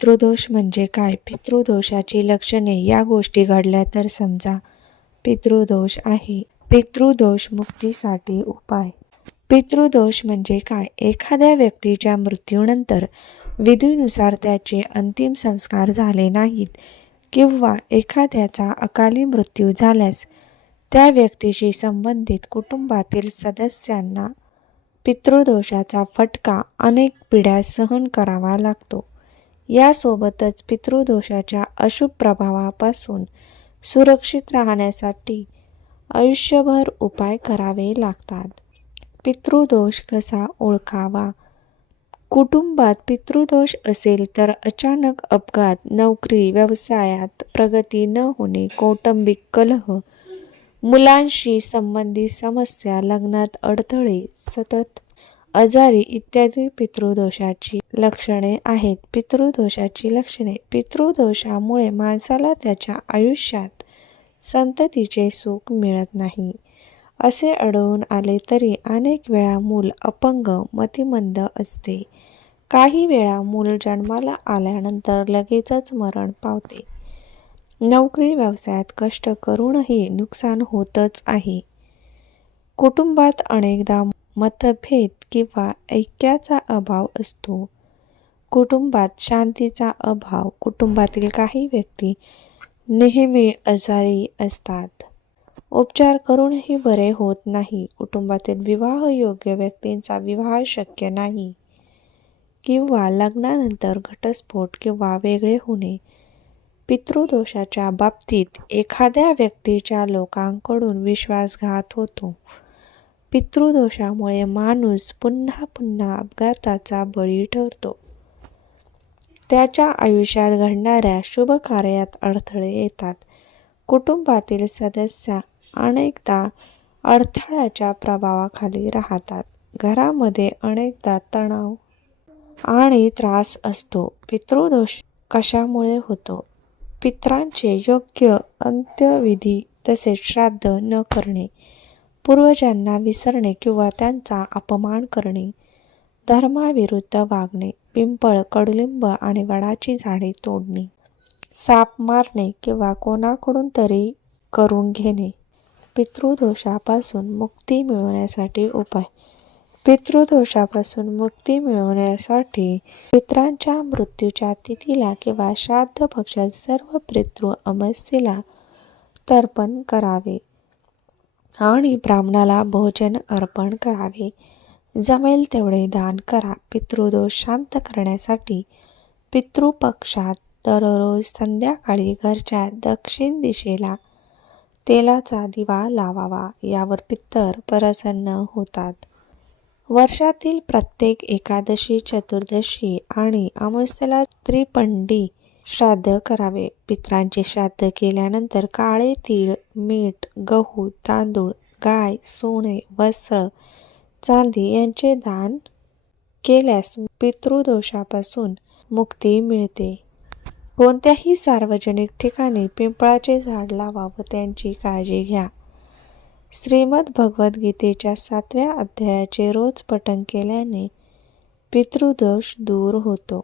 पितृदोष म्हणजे काय? पितृदोषाची लक्षणे या गोष्टी घडल्या तर समजा पितृदोष आहे. पितृदोष मुक्तीसाठी उपाय. पितृदोष म्हणजे काय? एखाद्या व्यक्तीच्या मृत्यूनंतर विधीनुसार त्याचे अंतिम संस्कार झाले नाहीत किंवा एखाद्याचा अकाली मृत्यू झाल्यास त्या व्यक्तीशी संबंधित कुटुंबातील सदस्यांना पितृदोषाचा फटका अनेक पिढ्या सहन करावा लागतो. यासोबतच पितृदोषाच्या अशुभ प्रभावापासून सुरक्षित राहण्यासाठी आयुष्यभर उपाय करावे लागतात. पितृदोष कसा ओळखावा? कुटुंबात पितृदोष असेल तर अचानक अपघात, नोकरी, व्यवसायात प्रगती न होणे, कौटुंबिक कलह, मुलांशी संबंधित समस्या, लग्नात अडथळे, सतत आजारी इत्यादी पितृदोषाची लक्षणे आहेत. पितृदोषाची लक्षणे. पितृदोषामुळे माणसाला त्याच्या आयुष्यात संततीचे सुख मिळत नाही असे आढळून आले तरी अनेक वेळा मूल अपंग, मतिमंद असते. काही वेळा मूल जन्माला आल्यानंतर लगेचच मरण पावते. नोकरी व्यवसायात कष्ट करूनही नुकसान होतच आहे. कुटुंबात अनेकदा मतभेद किंवा ऐक्याचा अभाव असतो. कुटुंबात शांतीचा अभाव. कुटुंबातील काही व्यक्ती नेहमी आजारी असतात. उपचार करूनही बरे होत नाही. कुटुंबातील विवाहयोग्य व्यक्तींचा विवाह शक्य नाही किंवा लग्नानंतर घटस्फोट किंवा वेगळे होणे. पितृदोषाच्या बाबतीत एखाद्या व्यक्तीच्या लोकांकडून विश्वासघात होतो. पितृदोषामुळे माणूस पुन्हा पुन्हा अपघाताचा बळी ठरतो. त्याच्या आयुष्यात घडणाऱ्या शुभ कार्यात अडथळे येतात. कुटुंबातील सदस्य अनेकदा अडथळ्याच्या प्रभावाखाली राहतात. घरामध्ये अनेकदा तणाव आणि त्रास असतो. पितृदोष कशामुळे होतो? पितरांचे योग्य अंत्यविधी तसेच श्राद्ध न करणे, पूर्वजांना विसरणे किंवा त्यांचा अपमान करणे, धर्माविरुद्ध वागणे, पिंपळ, कडुलिंब आणि वडाची झाडे तोडणे, साप मारणे किंवा कोणाकडून तरी करून घेणे. पितृदोषापासून मुक्ती मिळवण्यासाठी उपाय. पितृदोषापासून मुक्ती मिळवण्यासाठी पितरांच्या मृत्यूच्या तिथीला किंवा श्राद्ध पक्षात सर्व पितृ अमावास्येला तर्पण करावे आणि ब्राह्मणाला भोजन अर्पण करावे. जमेल तेवढे दान करा. पितृदोष शांत करण्यासाठी पितृपक्षात दररोज संध्याकाळी घरच्या दक्षिण दिशेला तेलाचा दिवा लावावा. यावर पितर प्रसन्न होतात. वर्षातील प्रत्येक एकादशी, चतुर्दशी आणि अमावास्येला त्रिपिंडी श्राद्ध करावे. पितरांचे श्राद्ध केल्यानंतर काळे तीळ, मीठ, गहू, तांदूळ, गाय, सोने, वस्त्र, चांदी यांचे दान केल्यास पितृदोषापासून मुक्ती मिळते. कोणत्याही सार्वजनिक ठिकाणी पिंपळाचे झाड लावा व त्यांची काळजी घ्या. श्रीमद भगवद्गीतेच्या 7व्या अध्यायाचे रोज पठण केल्याने पितृदोष दूर होतो.